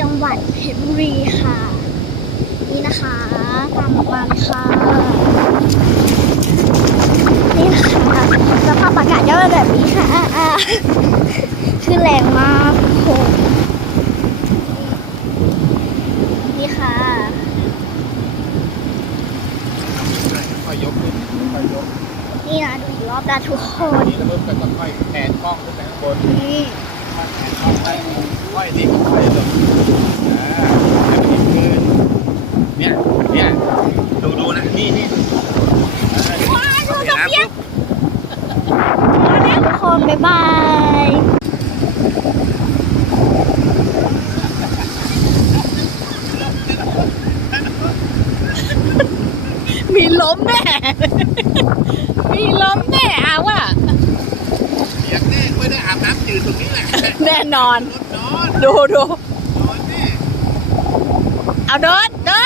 จังหวัดเพชรบุรีค่ะ นี่นะคะตามมาเลยค่ะ นี่นะคะสภาพอากาศก็เป็นแบบนี้ค่ะคือแรงมากโหนี่ค่ะนี่นะดูอีกรอบนะทุกคนนี่เราเพิ่มกันค่อยแทนกล้องขึ้นไปข้างบนนี่แทนกล้องไปค่อยดี นะนี่นี่ว้ายดูกระเปียกทุกคนบ๊ายบายมีล้มแน่ มีล้มแน่อาว่าเปียกแน่ไม่ได้อาบน้ำจืดตรงนี้แหละแน่นอนรถนอนดูดูนอนแน่เอาเดินเดิน